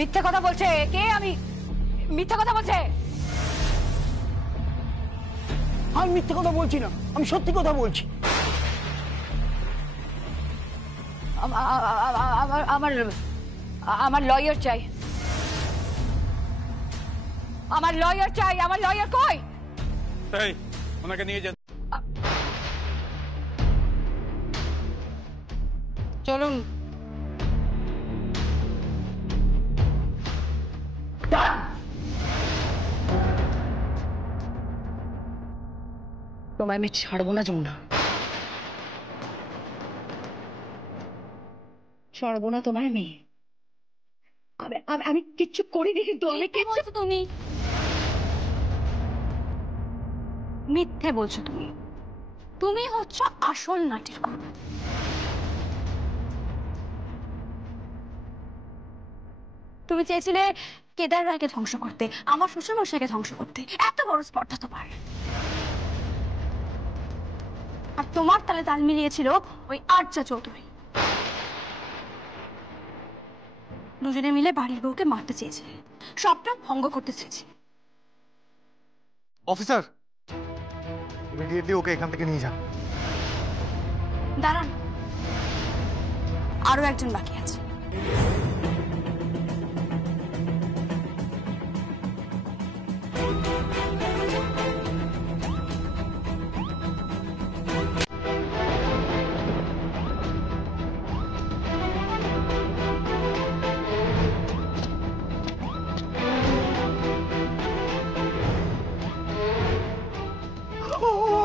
মিথ্যে কথা বলছে কে? আমি মিথ্যে কথা বলছে? আমি মিথ্যে কথা বলছি না, আমি সত্যি কথা বলছি। আমার আমার লয়ার চাই, আমার লয়ার চাই। আমার লয়ার কই? এই ওনাকে নিয়ে যান। চলুন। তোমায় আমি ছাড়বো না যমুনা, ছাড়বো না তোমায় আমি। আমি কিচ্ছু করিনি, কিন্তু আমি কিচ্ছু। তুমি মিথ্যে বলছো। তুমি তুমি হচ্ছে আসল নাটের গল্প। তুমি চেয়েছিলে কেদার রায়কে ধ্বংস করতে, আমার শ্বশুর মশাইকে ধ্বংস করতে। এত বড় স্পর্ধা তোমার। আর তোমার তালে তাল মিলিয়েছিল ওই আর্যা চৌধুরী। দুজনে মিলে বাড়ির বউকে মারতে চেয়েছে, সবটা ভঙ্গ করতে চেয়েছে। অফিসার, ইমিডিয়েটলি ওকে এখান থেকে নিয়ে যান। দাঁড়ান, আরো একজন বাকি আছে।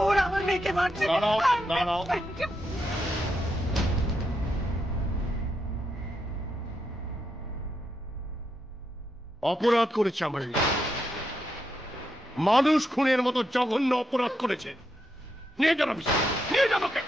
ওরা আমার মেয়েকে মারছে। দাঁড়াও দাঁড়াও। অপরাধ করেছে আমার মেয়ে, মানুষ খুনের মতো জঘন্য অপরাধ করেছে। নিয়ে যান অফিসার, নিয়ে যান ওকে।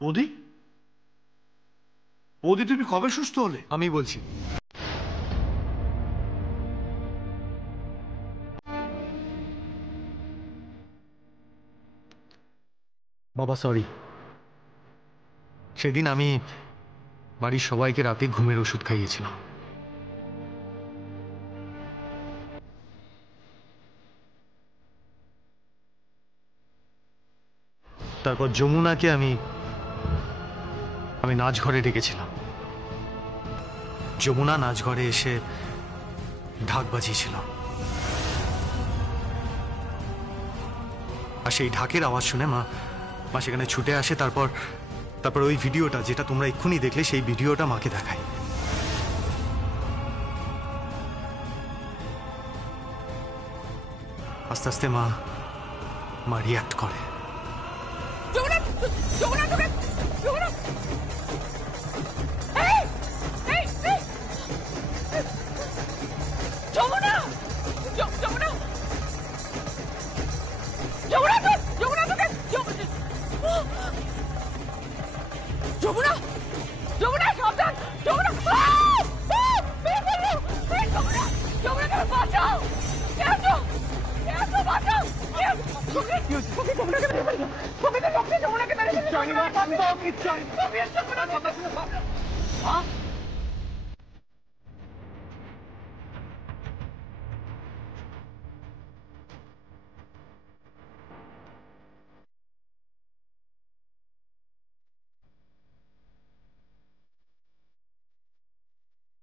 বৌদি, বৌদি তুমি কবে সুস্থ হলে? আমি বলছি। বাবা সরি, সেদিন আমি বাড়ির সবাইকে রাতে ঘুমের ওষুধ খাইয়েছিলাম। তারপর যমুনাকে আমি নাচঘরে ডেকেছিলাম। যমুনা নাচঘরে এসে ঢাক বাজিয়েছিল, আর সেই ঢাকের আওয়াজ শুনে মা সেখানে ছুটে আসে। তারপর ওই ভিডিওটা যেটা তোমরা এক্ষুনি দেখলে, সেই ভিডিওটা মাকে দেখায়। আস্তে আস্তে মা রিয়াক্ট করে।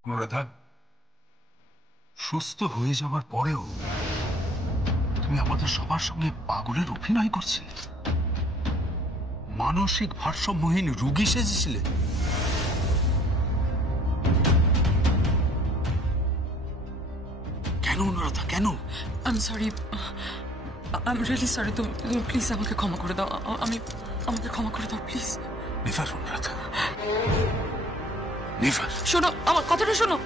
অনুরাধা, সুস্থ হয়ে যাওয়ার পরেও তুমি আমাদের সবার সঙ্গে পাগলের অভিনয় করছিলে, মানসিক ভারসাম্যহীন রোগী সেজেছিলে। কেন অনুরাধা, কেন? I'm sorry. I'm really sorry. তুমি প্লিজ আমাকে ক্ষমা করে দাও। আমাকে ক্ষমা করে দাও প্লিজ। Never Anuradha, never. শোনো, আমার কথাটা শোনো।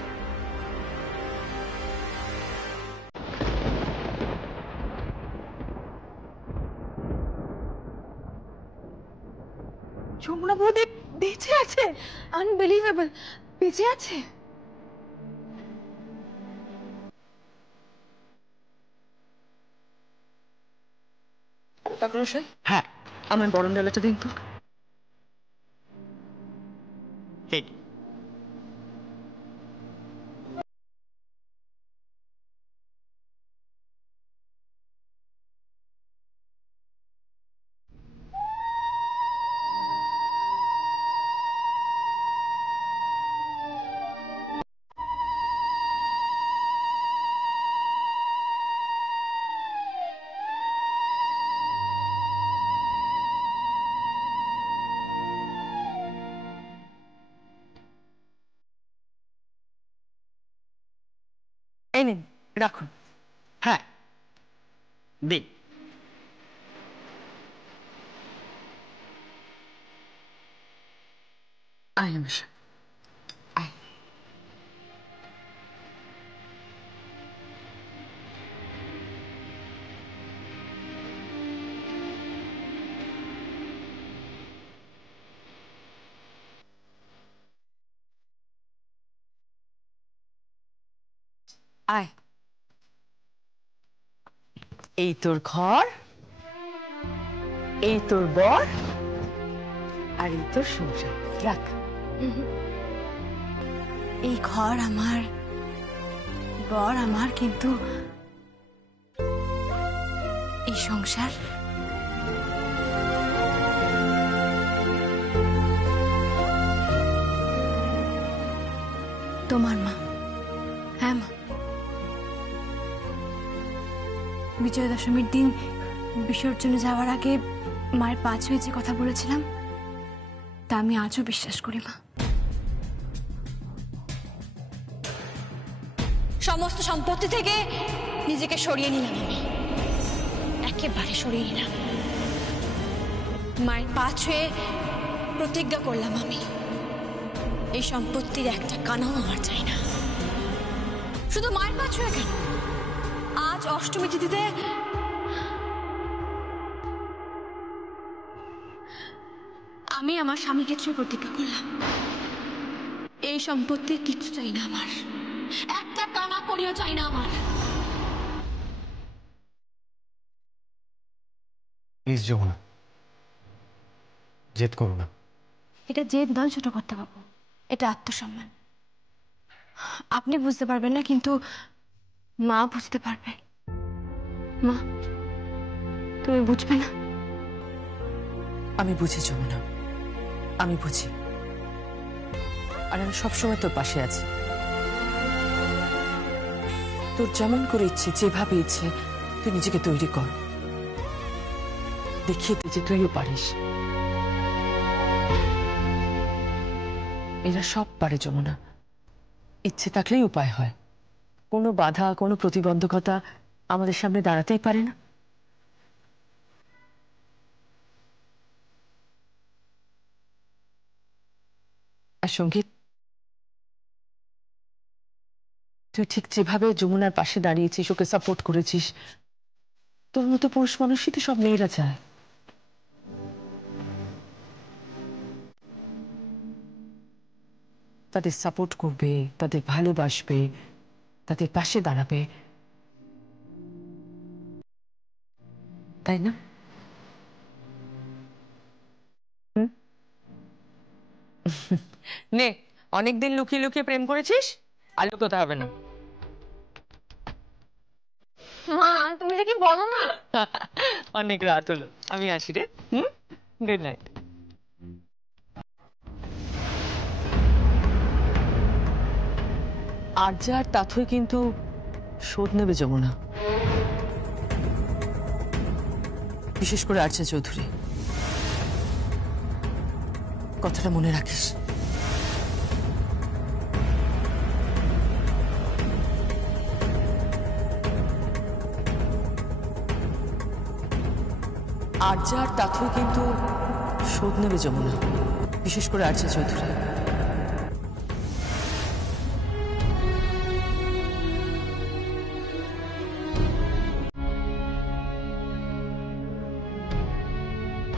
যমুনা বৌদি বেঁচে আছে? আনবিলিভেবল, বেঁচে আছে। কাকুমশাই, হ্যাঁ, আমার গরম ডালাটা দিন তো। ঠিক। এই নিন, রাখুন। হ্যাঁ, দিন। আয় মশাই, আয়। আয়। এই তোর ঘর, এই তোর বর, আর এই তোর সংসার। রাখ। এই ঘর আমার, বর আমার, কিন্তু এই সংসার তোমার। মা, হ্যাঁ মা, বিজয়া দশমীর দিন বিসর্জনে যাওয়ার আগে মায়ের পা ছুঁয়ে যে কথা বলেছিলাম তা আমি আজও বিশ্বাস করি মা। সমস্ত সম্পত্তি থেকে নিজেকে সরিয়ে নিলাম আমি, একেবারে সরিয়ে নিলাম। মায়ের পা ছুঁয়ে প্রতিজ্ঞা করলাম আমি, এই সম্পত্তির একটা কানাও আমার চাই না। শুধু মায়ের পা ছুঁয়ে কেন, আজ অষ্টমী তিথিতে আমি আমার স্বামীকে ছুঁয়ে প্রতিজ্ঞা করলাম, এই সম্পত্তির কিচ্ছু চাই না আমার, একটা কানা করিয়া চাই না আমার। প্লিজ যমুনা, জেদ করো না। এটা জেদ নয় ছোট কর্তা বাবু, এটা আত্মসম্মান। আপনি বুঝতে পারবেন না, কিন্তু মা বুঝতে পারবে। মা, তুমি বুঝবে না? আমি বুঝি যমুনা, আমি বুঝি, আর আমি সবসময় তোর পাশে আছি। তোর যেমন করে ইচ্ছে, যেভাবে ইচ্ছে তুই নিজেকে তৈরি কর, দেখিয়ে দে যে তুইও পারিস। এরা সব পারে যমুনা, ইচ্ছে থাকলেই উপায় হয়। কোনো বাধা, কোনো প্রতিবন্ধকতা আমাদের সামনে দাঁড়াতেই পারে না। আর সঙ্গীত, তুই ঠিক যেভাবে যমুনার পাশে দাঁড়িয়েছিস, ওকে সাপোর্ট করেছিস, তোর মতো পুরুষ মানুষই তো সব মেয়েরা চায়। তাদের সাপোর্ট করবে, তাদের ভালোবাসবে, তাদের পাশে দাঁড়াবে, তাই না? নে, অনেকদিন লুকিয়ে লুকিয়ে প্রেম করেছিস, আর লুকোতে হবে না। মা, তুমি যে কি বলো না। অনেক রাত হলো, আমি আসি রে। Good night. আর্যা আর তাথই কিন্তু শোধ নেবে যমুনা, বিশেষ করে আর্যা চৌধুরী। কথাটা মনে রাখিস। আর্যা আর তাথই কিন্তু শোধ নেবে যমুনা, বিশেষ করে আর্যা চৌধুরী।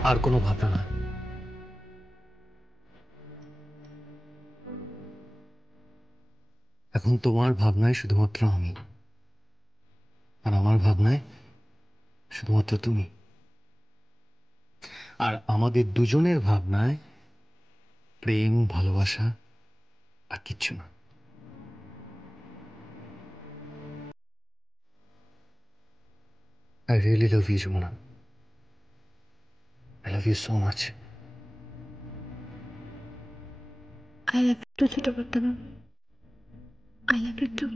আর কোনো ভাবনা না, এখন তোমার ভাবনায় শুধুমাত্র আমি, আর আমার ভাবনায় শুধুমাত্র তুমি, আর আমাদের দুজনের ভাবনায় প্রেম, ভালোবাসা আর কিচ্ছু না। I really love you, Jumana. I love you so much. I love you too, ছোট কর্তাবাবু। I love you too.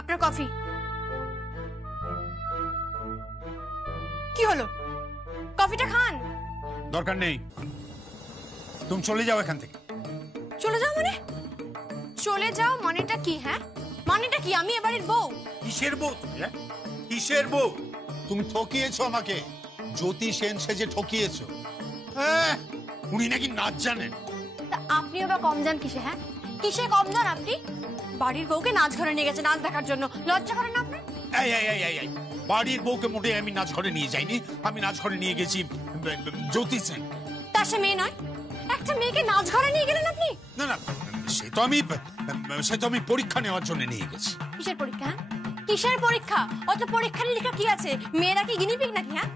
আপনার কফি। কি হলো, কফিটা খান। দরকার নেই, তুমি চলে যাও এখান থেকে। চলে যাও মানে? চলে যাও মানেটা কি? হ্যাঁ, মানেটা কি? আমি এবারের বউ। কিসের বউ তুমি? কিসের বউ? তুমি ঠকিয়েছো আমাকে, জ্যোতি সেন সেজে ঠকিয়েছো। হ্যাঁ, উনি নাকি নাচ জানেন। তা আপনি আবার কম যান কিসে? হ্যাঁ, কিসে কম যান আপনি? বাড়ির বউকে নাচ ঘরে নিয়ে গেছে নাচ দেখার জন্য, লজ্জা করেন না আপনার? এই বাড়ির বউকে মোটে আমি নাচ ঘরে নিয়ে যাইনি, আমি নাচ ঘরে নিয়ে গেছি জ্যোতি সেন। তা সে মেয়ে নয়, একটা মেয়েকে নাচ ঘরে নিয়ে গেলেন আপনি? না না, সে তো আমি পরীক্ষা নেওয়ার জন্য নিয়ে গেছি। কিসের পরীক্ষা? কিসের পরীক্ষা? অত পরীক্ষা নিরীক্ষা কি আছে? মেয়েরা কি গিনিপিগ নাকি? হ্যাঁ,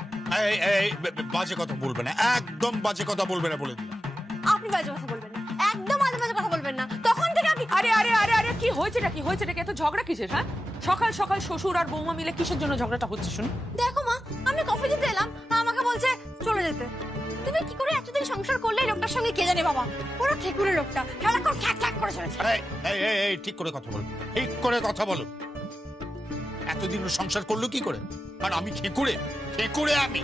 বাজে কথা বলবে না, একদম বাজে কথা বলবে না বলে দিলাম। আপনি বাজে কথা বলবেন না, একদম বাজে বাজে কথা বলবেন না। তখন থেকে আপনি আরে আরে আরে আরে কি হয়েছেটা কি হয়েছেটা কি? এত ঝগড়া কিসের? হ্যাঁ, সকাল সকাল শ্বশুর আর বৌমা মিলে কিসের জন্য ঝগড়াটা হচ্ছে শুনুন? দেখো মা, আমি কফি দিতে এলাম, আমাকে বলছে চলে যেতে। তুমি কি করে এতদিন সংসার করলে? লোকটার সঙ্গে কে জানে বাবা, পুরো ঠেকুরে লোকটা, সারাক্ষণ খ্যাক খ্যাক করে চলেছে। এই ঠিক করে কথা বলো, ঠিক করে কথা বলো। এতদিন সংসার করলো কি করে? আর আমি ঠেকুরে আমি।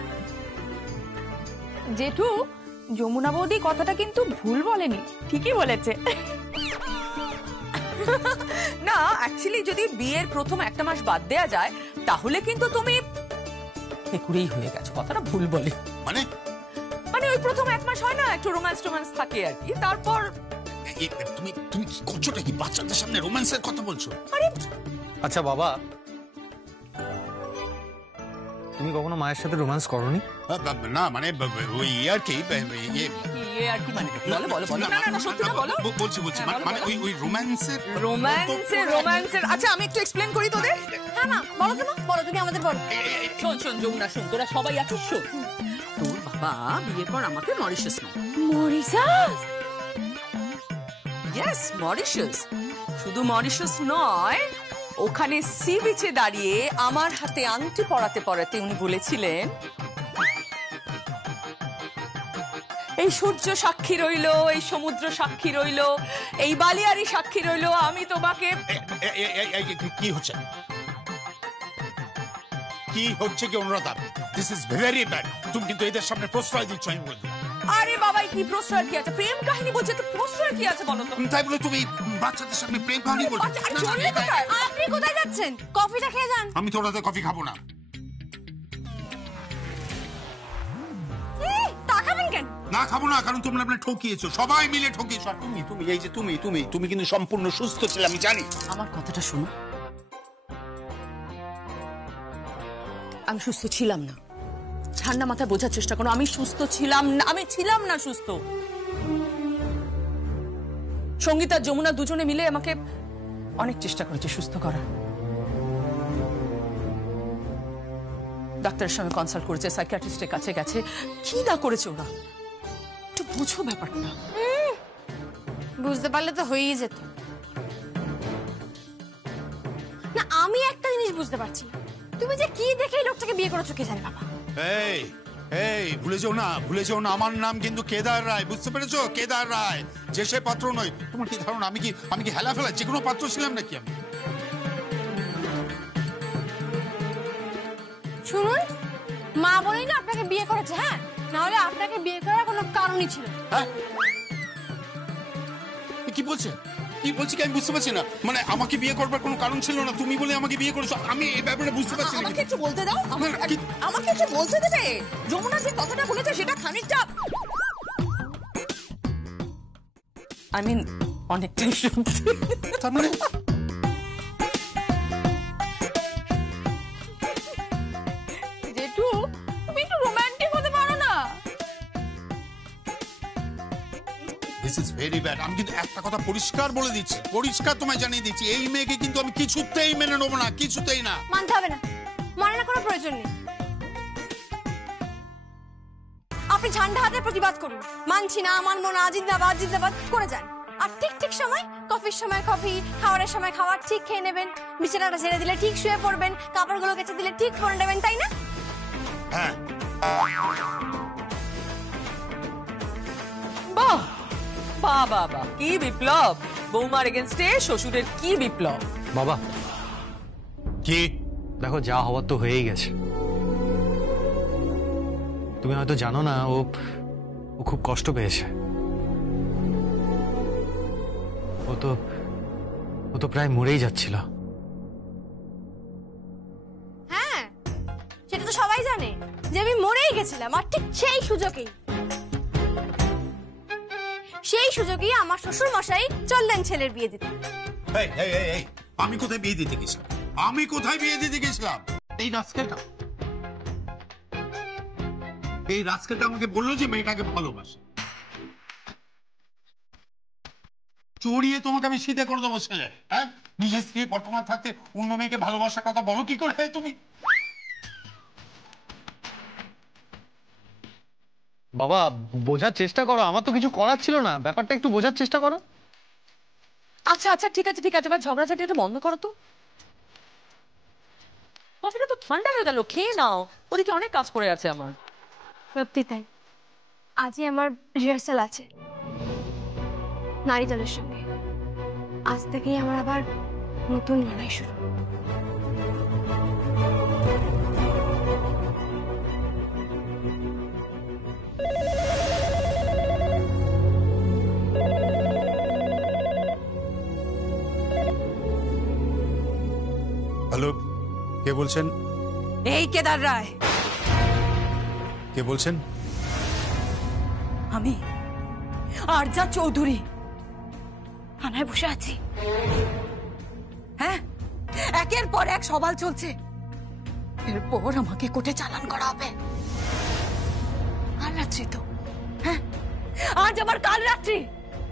জেঠু, যমুনা বৌদি কথাটা কিন্তু ভুল বলেনি, ঠিকই বলেছে। না, অ্যাকচুয়ালি যদি বিয়ের প্রথম একটা মাস বাদ দেয়া যায় তাহলে কিন্তু তুমি ঠেকুরেই হয়ে গেছো। কথাটা ভুল বলে। মানে ওই প্রথম এক মাস হয় না, একটু রোম্যান্স থাকে আর কি, তারপর তুমি কি করছোটা কি? বাচ্চাদের সামনে রোম্যান্সের কথা বলছো? আরে আচ্ছা বাবা, তুমি কখনো মায়ের সাথে রোম্যান্স করোনি? না মানে ওই আর কি আর কি মানে বলো বলো বলো না না সত্যি না বলো বলছি মানে ওই রোম্যান্সের রোম্যান্সের আচ্ছা আমি একটু এক্সপ্লেন করি তোদের। হ্যাঁ মা বলো তো, মা বলো, তুমি আমাদের বলো। শোন শোন যমুনা শোন, তোরা সবাই আছিস শোন। তোর বাবা বিয়ের পর আমাকে মরিশাস নেয়। মরিশাস? Yes Mauritius. শুধু মরিশাস নয়, ওখানে সি বিচে দাঁড়িয়ে আমার হাতে আংটি পরাতে পরাতে উনি বলেছিলেন, এই সূর্য সাক্ষী রইলো, এই সমুদ্র সাক্ষী রইলো, এই বালিয়ারি সাক্ষী রইলো, আমি তোমাকে। কি হচ্ছে কি Anuradha? This is very bad. তুমি কিন্তু এদের সামনে প্রশ্রয় দিচ্ছ। আমি বলছি আরে বাবা কি প্রশ্রয় কি আছে? প্রেম কাহিনী বলছে তো প্রশ্রয় কি আছে বলো তো? তাই বলে তুমি বাচ্চাদের সামনে প্রেম কাহিনী বলছো? আপনি কোথায় যাচ্ছেন? কফিটা খেয়ে যান। আমি তো ওরাতে কফি খাবো না। তাকাবেন কেন? না খাবো না, কারণ তোমরা আপনার ঠকিয়েছো, সবাই মিলে ঠকিয়েছো। আর তুমি এই যে তুমি কিন্তু সম্পূর্ণ সুস্থ ছিলে, আমি জানি। আমার কথাটা শোনো, আমি সুস্থ ছিলাম না। ঠান্ডা মাথায় বোঝার চেষ্টা করো, আমি সুস্থ ছিলাম না, আমি ছিলাম না সুস্থ। সঙ্গীত আর যমুনা দুজনে মিলে আমাকে অনেক চেষ্টা করেছে সুস্থ করার। ডাক্তারের সঙ্গে কনসাল্ট করেছে, সাইকিয়াট্রিস্টের কাছে গেছে, কি না করেছে ওরা। একটু বুঝো ব্যাপারটা। বুঝতে পারলে তো হয়েই যেত না। আমি একটা জিনিস বুঝতে পারছি না, তুমি যে কি দেখে এই লোকটাকে বিয়ে করেছো কে জানে বাবা। এই ভুলে যাও না, আমার নাম কিন্তু কেদার রায়, বুঝতে পেরেছো? কেদার রায়, যে সে পাত্র নয়। তোমার কি ধারণা আমি কি হেলা ফেলা যে কোনো পাত্র ছিলাম নাকি আমি? শুনুন, মা বলেই না আপনাকে বিয়ে করেছে। হ্যাঁ, না হলে আপনাকে বিয়ে করার কোনো কারণই ছিল না। হ্যাঁ? কি বলছে কি আমি বুঝতে পারছি না। মানে আমাকে বিয়ে করবার কোনো কারণ ছিল না, তুমি বলে আমাকে বিয়ে করেছো। আমি এই ব্যাপারে বুঝতে পারছি না। আমাকে একটু বলতে দাও, আমাকে একটু বলতে দেবে। যমুনা যে কথাটা বলেছে সেটা খানিকটা অনেকটাই সত্যি। তার মানে জেঠু, তুমি একটু রোমান্টিক হতে পারো না? This is very bad. আমি কিন্তু একটা কথা পরিষ্কার বলে দিচ্ছি, পরিষ্কার তোমায় জানিয়ে দিচ্ছি, এই মেয়েকে কিন্তু আমি কিছুতেই মেনে নেবো না, কিছুতেই না। মানতে হবে না, মানে না কোনো প্রয়োজন নেই। আপনি ঠান্ডা হাতে প্রতিবাদ করুন, মানছি না, মানবো না, জিন্দাবাদ করে যান। আর ঠিক সময়, কফির সময় কফি, খাওয়ারের সময় খাবার ঠিক খেয়ে নেবেন, বিছানাটা ছেড়ে দিলে ঠিক শুয়ে পড়বেন, কাপড়গুলো কেচে দিলে ঠিক পরে নেবেন, তাই না? হ্যাঁ। বাহ বাহ বাহ বাহ, কি বিপ্লব! বৌমার এগেনস্টে শ্বশুরের কি বিপ্লব! বাবা কি? দেখো, যা হওয়ার তো হয়েই গেছে। তুমি হয়তো জানো না, ও খুব কষ্ট পেয়েছে। ও তো প্রায় মরেই যাচ্ছিল। হ্যাঁ, সেটা তো সবাই জানে যে আমি মরেই গেছিলাম। আর ঠিক সেই সুযোগেই আমার শ্বশুর মশাই চললেন ছেলের বিয়ে দিতে। আমি কোথায় বিয়ে দিতে গেছিলাম? এই রাস্কেলটা আমাকে বললো যে মেয়েটাকে ভালোবাসে। চড়িয়ে তোমাকে আমি সিধে করে দেবো ছেলে। হ্যাঁ, নিজের স্ত্রী বর্তমান থাকতে অন্য মেয়েকে ভালোবাসার কথা বলো কি করে তুমি? বাবা, বোঝার চেষ্টা করো, আমার তো কিছু করার ছিল না, ব্যাপারটা একটু বোঝার চেষ্টা করো। আচ্ছা ঠিক আছে এবার ঝগড়াঝাটি এটা বন্ধ করো তো। কফিটা তো ঠান্ডা হয়ে গেল, খেয়ে নাও। ওদিকে অনেক কাজ করে আছে আমার। সত্যি তাই, আজই আমার রিহার্সাল আছে নারী দলের সঙ্গে। আজ থেকেই আমার আবার নতুন লড়াই শুরু। হ্যালো, কে বলছেন? এই কেদার রায়। কে বলছেন? আমি আরজা চৌধুরী থানায় বসে আছি। হ্যাঁ, একের পর এক সওয়াল চলছে। এরপর আমাকে কোর্টে চালান করা হবে। কাল রাত্রি তো, হ্যাঁ আজ আবার কাল রাত্রি,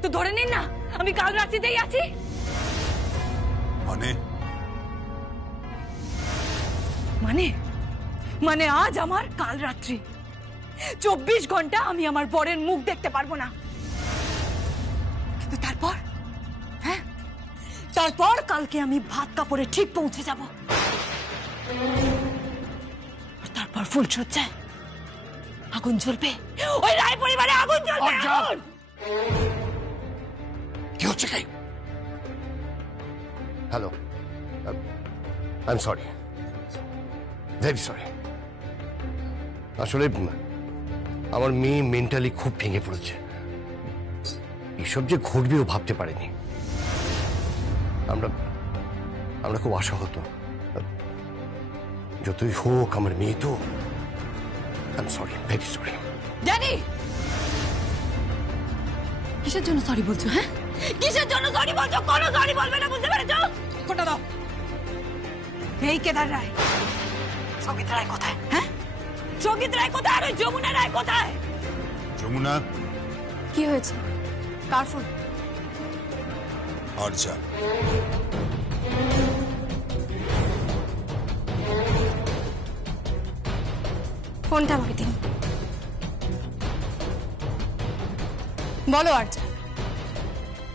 তো ধরে নিন না আমি কাল রাত্রিতেই আছি। মানে মানে মানে আজ আমার কাল রাত্রি, 24 ঘন্টা আমি আমার বরের মুখ দেখতে পারবো না। কিন্তু তারপর, হ্যাঁ তারপর কালকে আমি ভাত কাপড়ে ঠিক পৌঁছে যাব। তারপর ফুলসজ্জায় আগুন জ্বলবে, ওই রায় পরিবারে আগুন জ্বলবে। আগুন! কি হচ্ছে কি? Hello, I am sorry, very sorry. আসলে আমার মেয়ে মেন্টালি খুব ভেঙে পড়েছে। এসব যে ঘটবেও ভাবতে পারিনি। আমরা খুব আশাহত। যতই হোক আমার মেয়ে তো। I am sorry, very sorry. Daddy, কিসের জন্য সরি বলছো? হ্যাঁ কিসের জন্য সরি বলছো? কোনো সরি বলবে না, বুঝতে পেরেছো? ফোনটা দাও। এই কেদার রায়, সঙ্গীত রায় কোথায়? হ্যাঁ সঙ্গীত রায় কোথায়? আর ওই যমুনা রায় কোথায়? যমুনা কি হয়েছে? কার ফোন? আরজা। ফোনটা আমাকে দিন। বলো আর্যা।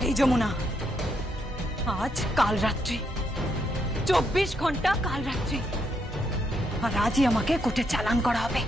এই যমুনা, আজ কাল রাত্রি, 24 ঘন্টা কাল রাত্রি, আর আজই আমাকে কোর্টে চালান করা হবে।